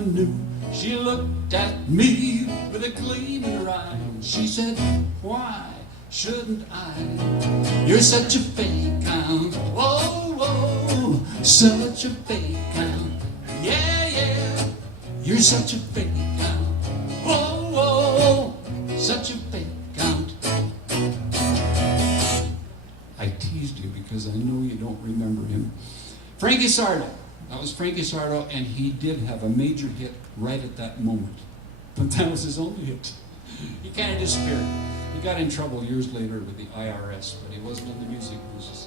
woman knew. She looked at me with a gleam in her eye, and she said, why shouldn't I? You're such a fake hound, whoa, whoa, such a fake hound, yeah, yeah. You're such a fake hound, whoa, whoa, such a fake hound. I teased you because I know you don't remember him. Frankie Sardo. That was Frankie Sardo, and he did have a major hit right at that moment. But that was his only hit. He kind of disappeared. He got in trouble years later with the IRS, but he wasn't in the music business.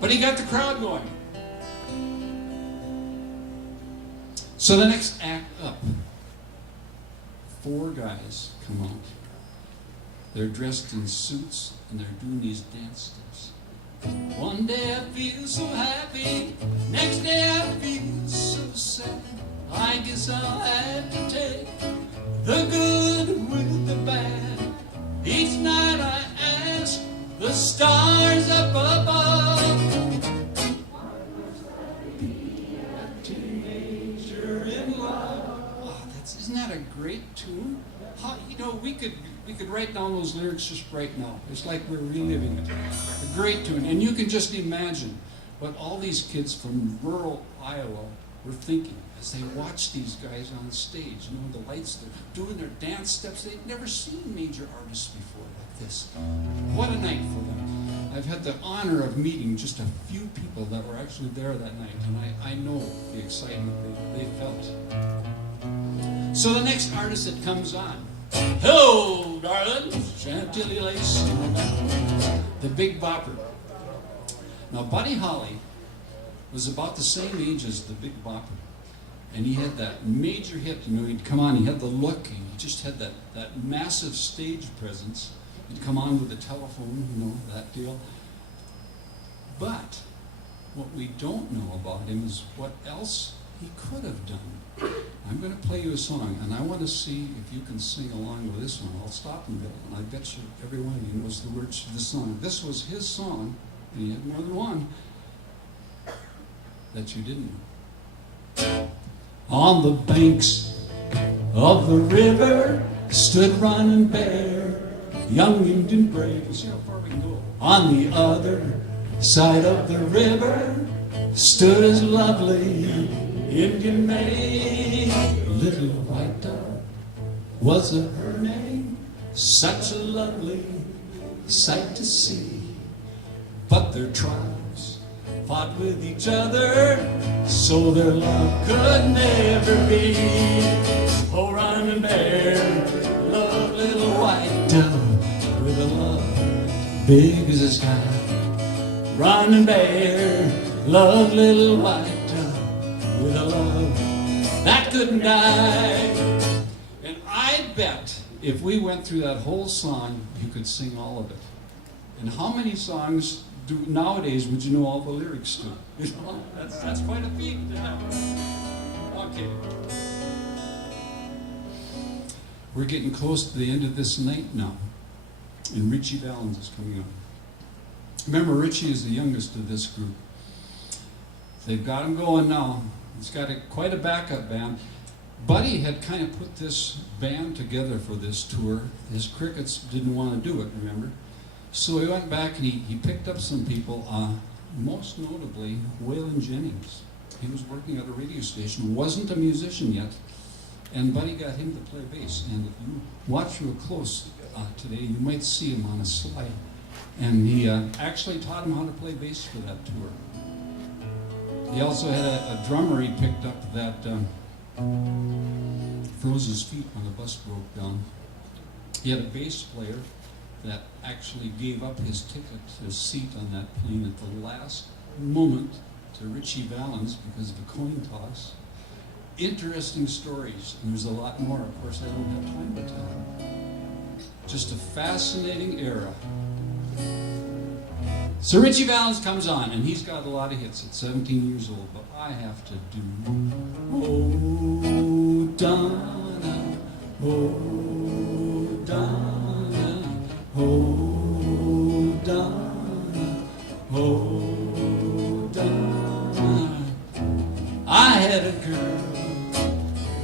But he got the crowd going. So the next act up, 4 guys come out. They're dressed in suits, and they're doing these dance steps. One day I feel so happy, next day I feel so sad. I guess I'll have to take the good with the bad. Each night I ask the stars up above, be a teenager in love. Oh, isn't that a great tune? How, you know, we could write down those lyrics just right now. It's like we're reliving it. A great tune. And you can just imagine what all these kids from rural Iowa were thinking as they watched these guys on stage. You know, the lights, they're doing their dance steps. They'd never seen major artists before like this. What a night for them. I've had the honor of meeting just a few people that were actually there that night, and I know the excitement they felt. So the next artist that comes on, hello, darling, Chantilly lace, the Big Bopper. Now, Buddy Holly was about the same age as the Big Bopper, and he had that major hit. You know, he'd come on, he had the look, he just had that massive stage presence. He'd come on with the telephone, you know, that deal. But what we don't know about him is what else he could have done. I'm going to play you a song, and I want to see if you can sing along with this one. I'll stop in the middle, and I bet you every one of you knows the words to the song. This was his song, and he had more than one that you didn't know. On the banks of the river stood Running Bear, young Indian brave. See how far we can go. On the other side of the river stood his lovely Indian maid. Little White Dove was her name, such a lovely sight to see. But their tribes fought with each other, so their love could never be. Oh, Running Bear loved Little White Dove with a love big as the sky. Running Bear loved Little White Dove with a love that couldn't die. And I bet if we went through that whole song, you could sing all of it. And how many songs nowadays would you know all the lyrics to? You know, that's quite a feat. Okay. We're getting close to the end of this night now, and Richie Valens is coming up. Remember, Richie is the youngest of this group. They've got him going now. He's got quite a backup band. Buddy had kind of put this band together for this tour. His Crickets didn't want to do it, remember? So he went back and he picked up some people, most notably Waylon Jennings. He was working at a radio station, wasn't a musician yet, and Buddy got him to play bass. And if you watch real close today, you might see him on a slide. And he actually taught him how to play bass for that tour. He also had a drummer he picked up that froze his feet when the bus broke down. He had a bass player that actually gave up his ticket, his seat on that plane at the last moment to Richie Valens because of a coin toss. Interesting stories, and there's a lot more. Of course, I don't have time to tell. Just a fascinating era. So Richie Valens comes on, and he's got a lot of hits at 17 years old, but I have to do Oh, Donna, oh, Donna, oh, Donna, oh, Donna. I had a girl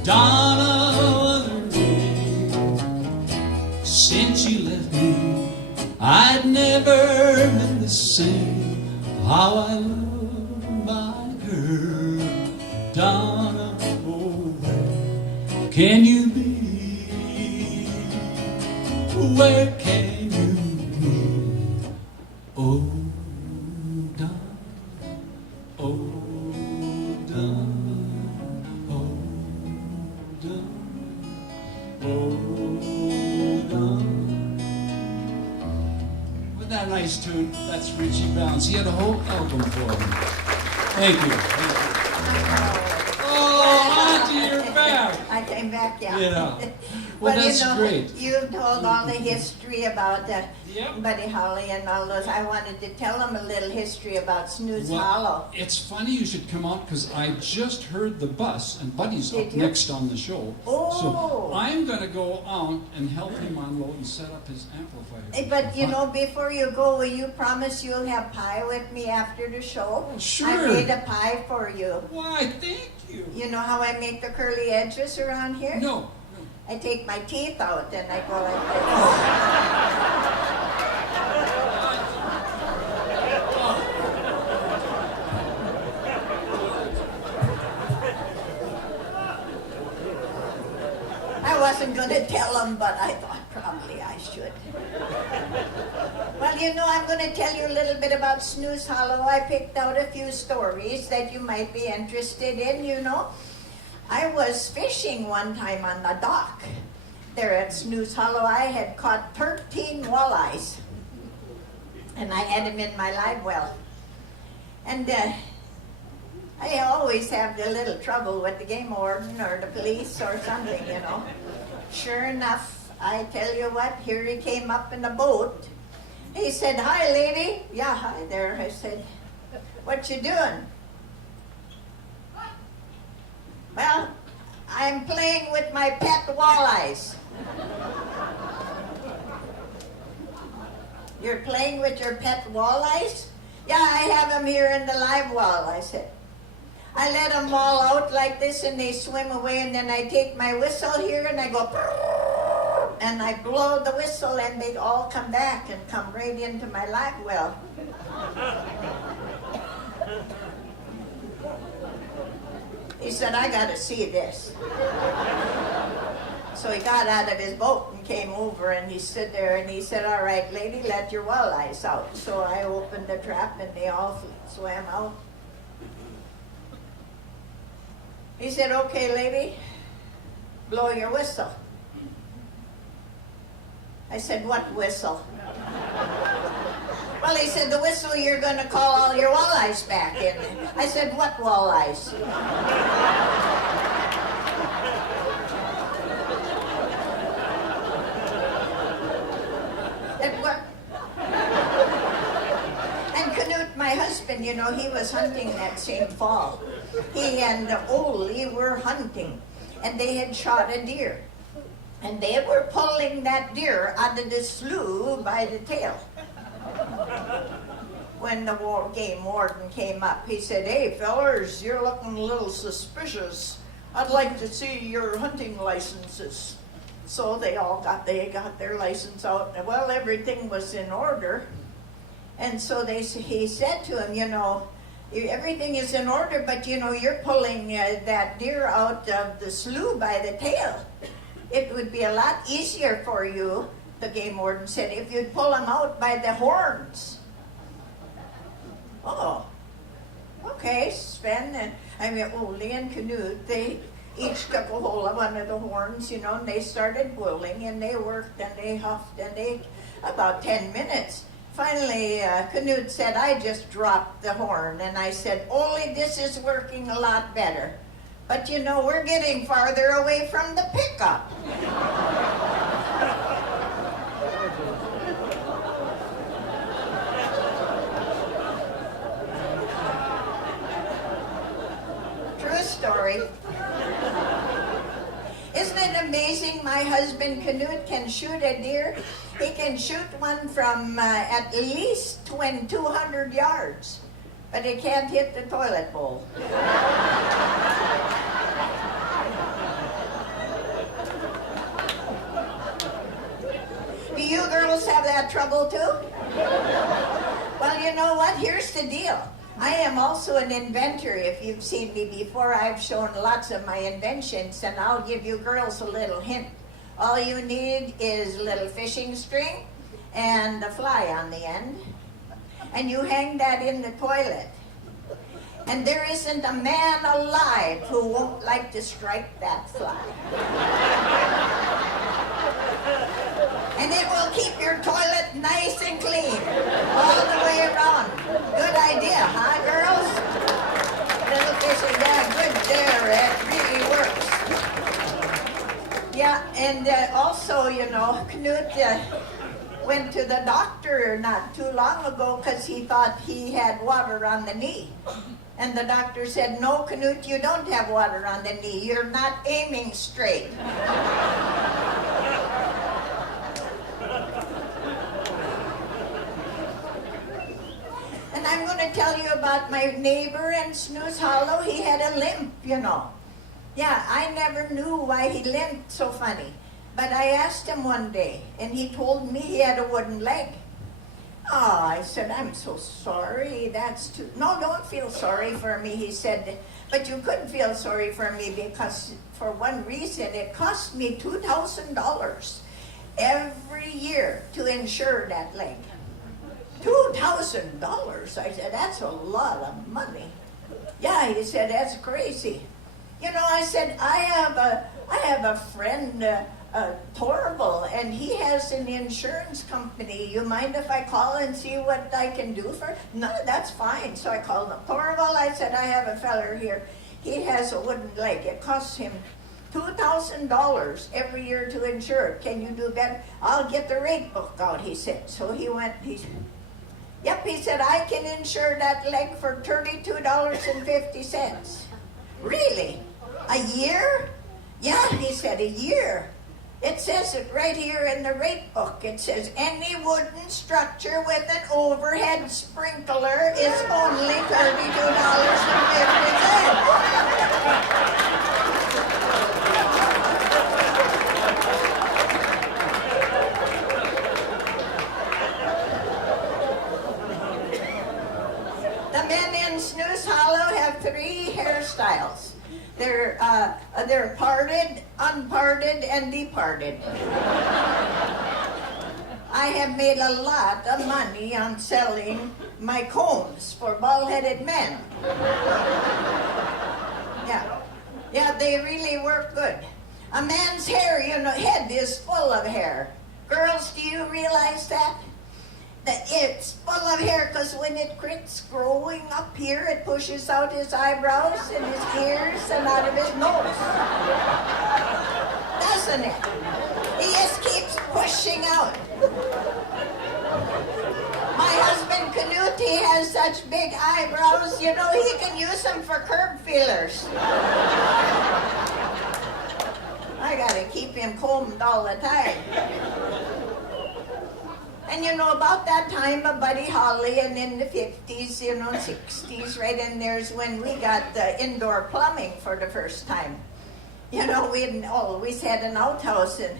Donna, other day, since you left me, I'd never been the same. How I love my girl, Donna, oh, where can you be? Where can you be? Oh, Donna, oh, Donna, oh, Donna, oh, Donna. Wasn't that a nice tune? That's Richie Valens. He had a whole album for me. Thank you. Oh, Auntie, you're back. I came back, yeah. Yeah. Well, Well, that's great. You've told all the history about Yep. Buddy Holly and all those. I wanted to tell them a little history about Snooze Well, Hollow. it's funny you should come out because I just heard the bus and Buddy's Did up you? next on the show. Oh. So I'm going to go out and help him unload and set up his amplifier. But you know, before you go, will you promise you'll have pie with me after the show? Oh, sure. I made a pie for you. Why, thank you. You know how I make the curly edges around here? No. I take my teeth out and I go like this. I wasn't going to tell them, but I thought probably I should. Well, you know, I'm going to tell you a little bit about Snooze Hollow. I picked out a few stories that you might be interested in, you know. I was fishing one time on the dock there at Snooze Hollow. I had caught 13 walleyes, and I had them in my live well. And I always have a little trouble with the game warden or the police or something, you know. Sure enough, I tell you what, here he came up in a boat. He said, "Hi, lady." "Yeah, hi there." I said, "What you doing?" "Well, I'm playing with my pet walleyes." "You're playing with your pet walleyes?" "Yeah, I have them here in the live well," I said. I let them all out like this and they swim away, and then I take my whistle here and I go and I blow the whistle and they all come back and come right into my live well. He said, "I got to see this." So he got out of his boat and came over and he stood there and he said, "All right, lady, let your walleyes out." So I opened the trap and they all swam out. He said, "Okay, lady, blow your whistle." I said, "What whistle?" "Well," he said, "the whistle you're going to call all your walleyes back in." I said, "What walleyes?" And Canute, my husband, you know, he was hunting that same fall. He and Ole were hunting, and they had shot a deer. And they were pulling that deer out of the slough by the tail. When the game warden came up, he said, "Hey, fellers, you're looking a little suspicious. I'd like to see your hunting licenses." So they got their license out. Well, everything was in order. And so he said to him, "You know, everything is in order, but you know, you're pulling that deer out of the slough by the tail. It would be a lot easier for you," the game warden said, "if you'd pull them out by the horns." "Oh, okay." Sven and Ole and Canute, they each took a hold of one of the horns, you know, and they started pulling, and they worked, and they huffed, and they about 10 minutes. Finally, Canute said, "I just dropped the horn," and I said, "Ole, this is working a lot better. But you know, we're getting farther away from the pickup." True story. Isn't it amazing? My husband Canute can shoot a deer. He can shoot one from at least 200 yards, but he can't hit the toilet bowl. got trouble too? Well, you know what? Here's the deal. I am also an inventor. If you've seen me before, I've shown lots of my inventions, and I'll give you girls a little hint. All you need is a little fishing string and a fly on the end, and you hang that in the toilet. And there isn't a man alive who won't like to strike that fly. And it will keep your toilet nice and clean all the way around. Good idea, huh, girls? Little fishing, yeah, good there. It really works. Yeah, and also, you know, Knut went to the doctor not too long ago because he thought he had water on the knee. And the doctor said, no, Knut, you don't have water on the knee. You're not aiming straight. And I'm going to tell you about my neighbor in Snooze Hollow. He had a limp, you know. Yeah, I never knew why he limped so funny. But I asked him one day, and he told me he had a wooden leg. Oh, I said, I'm so sorry. That's too... No, don't feel sorry for me, he said. But you could feel sorry for me because, for one reason, it cost me $2,000 every year to insure that leg. $2,000? I said, that's a lot of money. Yeah, he said, that's crazy. You know, I said, I have a friend, Torval, and he has an insurance company. You mind if I call and see what I can do for? No, that's fine. So I called him. Torval, I said, I have a feller here. He has a wooden leg. It costs him $2,000 every year to insure it. Can you do better? I'll get the rate book out, he said. So he went, yep, he said, I can insure that leg for $32.50. Really? A year? Yeah, he said, a year. It says it right here in the rate book. It says, any wooden structure with an overhead sprinkler is only $32.50. The men in Snooze Hollow have 3 hairstyles. They're parted, unparted, and departed. I have made a lot of money on selling my combs for bald-headed men. Yeah, they really work good. A man's hair, you know, head is full of hair. Girls, do you realize that? That it's full of hair because when it quits growing up here, it pushes out his eyebrows and his ears and out of his nose. Doesn't it? He just keeps pushing out. My husband, Knut, he has such big eyebrows, you know, he can use them for curb feelers. I gotta keep him combed all the time. And you know, about that time of Buddy Holly and in the 50s, you know, 60s, right in there's when we got indoor plumbing for the first time. You know, we hadn't always had an outhouse, and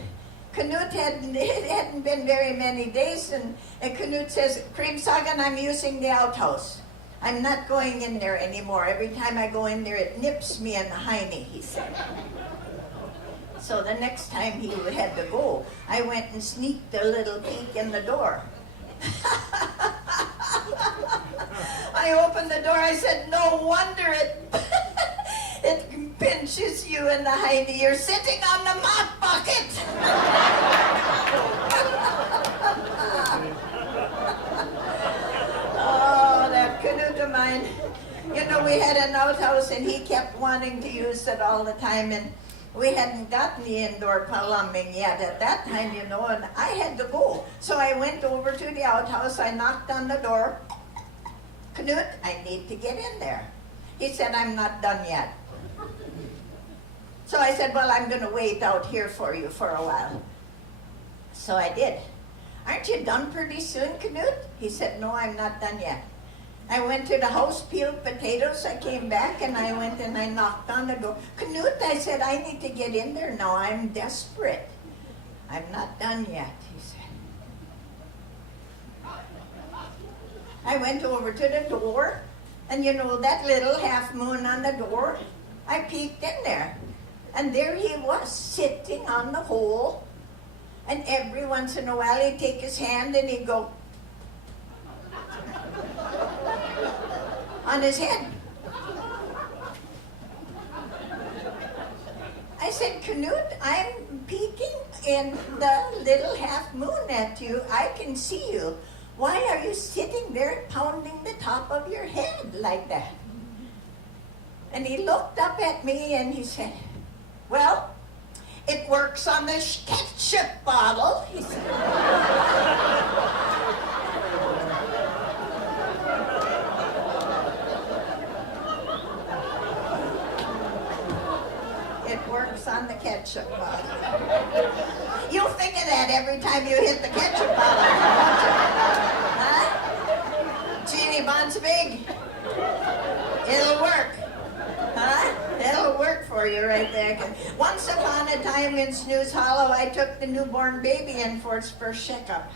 Knut it hadn't been very many days, and Knut says, Creamsagan, I'm using the outhouse. I'm not going in there anymore. Every time I go in there, it nips me in the hiney, he said. So the next time he had to go, I went and sneaked a little peek in the door. I opened the door, I said, no wonder it pinches you in the hiney. You're sitting on the mop bucket. Oh, that Knut of mine. You know, we had an outhouse and he kept wanting to use it all the time, and we hadn't gotten the indoor plumbing yet at that time, you know, and I had to go. So I went over to the outhouse, I knocked on the door. Knut, I need to get in there. He said, I'm not done yet. So I said, well, I'm going to wait out here for you for a while. So I did. Aren't you done pretty soon, Knut? He said, no, I'm not done yet. I went to the house, peeled potatoes, I came back and I went and I knocked on the door. Knut, I said, I need to get in there now, I'm desperate. I'm not done yet, he said. I went over to the door, and you know that little half moon on the door? I peeked in there, and there he was, sitting on the hole, and every once in a while he'd take his hand and he'd go on his head. I said, Knut, I'm peeking in the little half moon at you. I can see you. Why are you sitting there pounding the top of your head like that? And he looked up at me and he said, well, it works on the ketchup bottle, he said. It works on the ketchup bottle. You'll think of that every time you hit the ketchup bottle. Huh? Genie Bonds big. It'll work. Huh? That'll work for you right there. Once upon a time in Snooze Hollow, I took the newborn baby in for its first checkup.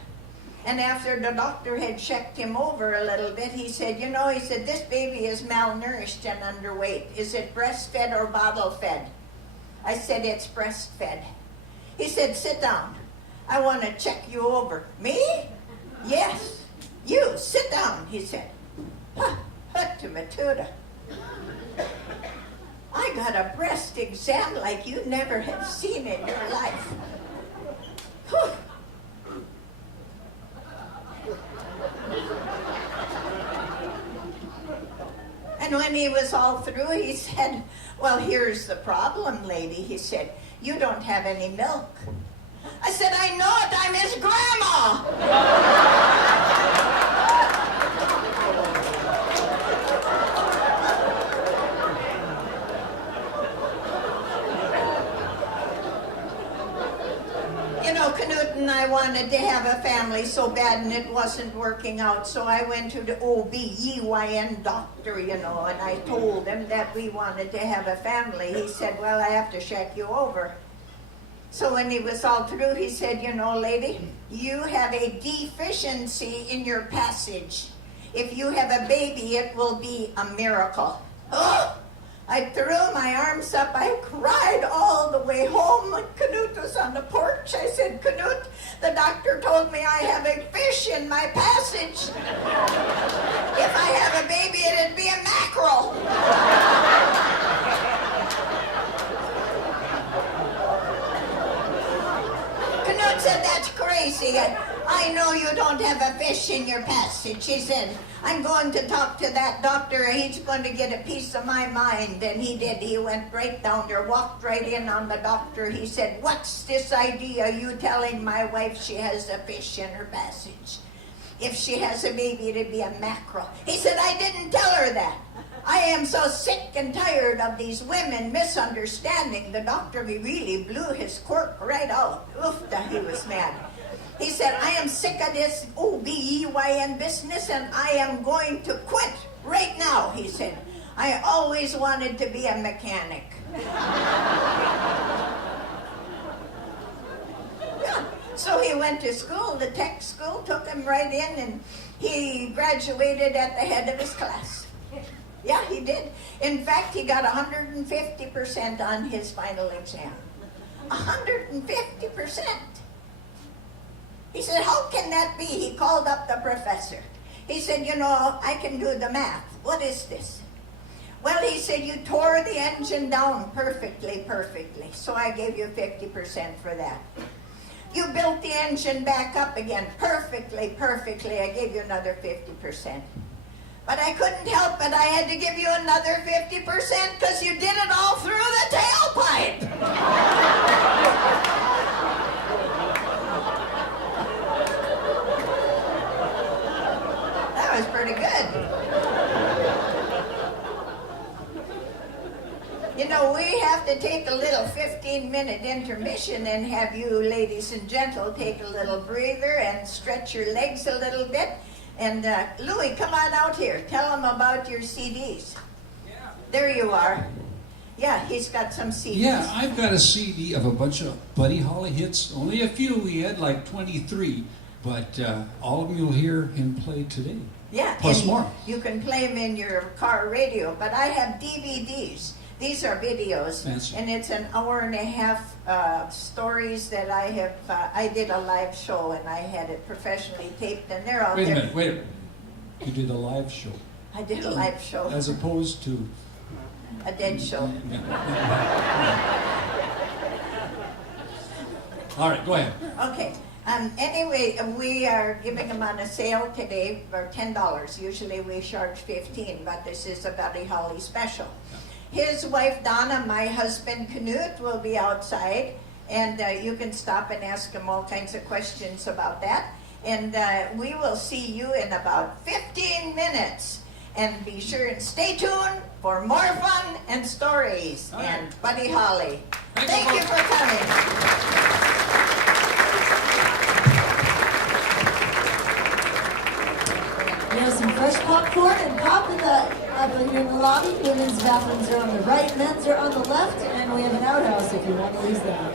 And after the doctor had checked him over a little bit, he said, you know, he said, this baby is malnourished and underweight. Is it breastfed or bottle fed? I said, it's breastfed. He said, sit down. I want to check you over. Me? Yes. You, sit down, he said. Hut to Matuda. I got a breast exam like you never have seen in your life. Whew. And when he was all through, he said, well, here's the problem, lady. He said, you don't have any milk. I said, I know it. I'm his grandma. You know, Knut and I wanted to have a family so bad and it wasn't working out, so I went to the OB-GYN doctor, you know, and I told him that we wanted to have a family. He said, well, I have to check you over. So when he was all through, he said, you know, lady, you have a deficiency in your passage. If you have a baby, it will be a miracle. Oh! I threw my arms up. I cried all the way home. When Knut was on the porch, I said, Knut, the doctor told me I have a fish in my passage. If I have a baby, it'd be a mackerel. Knut said, that's crazy. I know you don't have a fish in your passage. He said, I'm going to talk to that doctor. He's going to get a piece of my mind. And he did. He went right down there, walked right in on the doctor. He said, what's this idea you telling my wife she has a fish in her passage? If she has a baby, it'd be a mackerel. He said, I didn't tell her that. I am so sick and tired of these women misunderstanding. The doctor really blew his cork right out. Oof, he was mad. He said, I am sick of this OB-GYN business and I am going to quit right now, he said. I always wanted to be a mechanic. Yeah. So he went to school, the tech school, took him right in, and he graduated at the head of his class. Yeah, he did. In fact, he got 150% on his final exam. 150%. He said, how can that be? He called up the professor. He said, you know, I can do the math. What is this? Well, he said, you tore the engine down perfectly. So I gave you 50% for that. You built the engine back up again perfectly. I gave you another 50%. But I couldn't help it. I had to give you another 50% because you did it all through the tailpipe. That was pretty good. You know, we have to take a little 15-minute intermission and have you ladies and gentlemen take a little breather and stretch your legs a little bit. And Louie, come on out here. Tell them about your CDs. Yeah. There you are. Yeah, he's got some CDs. Yeah, I've got a CD of a bunch of Buddy Holly hits. Only a few. We had like 23. But all of them you'll hear him play today. Yeah. Plus and more. You can play them in your car radio, but I have DVDs. These are videos, Fancy. and it's an hour and a half stories that I have. I did a live show, and I had it professionally taped, and they're out Wait a there. minute, wait a minute. You did a live show. I did a live show, As opposed to... a dead show. All right, go ahead. Okay. Anyway, we are giving them on a sale today for $10. Usually we charge $15, but this is a Buddy Holly special. His wife Donna, my husband Knut, will be outside, and you can stop and ask him all kinds of questions about that. And we will see you in about 15 minutes. And be sure and stay tuned for more fun and stories. All right. And Buddy Holly. Thank you folks. for coming. We have some fresh popcorn and pop up in the lobby. Women's bathrooms are on the right, men's are on the left, and we have an outhouse if you want to use that.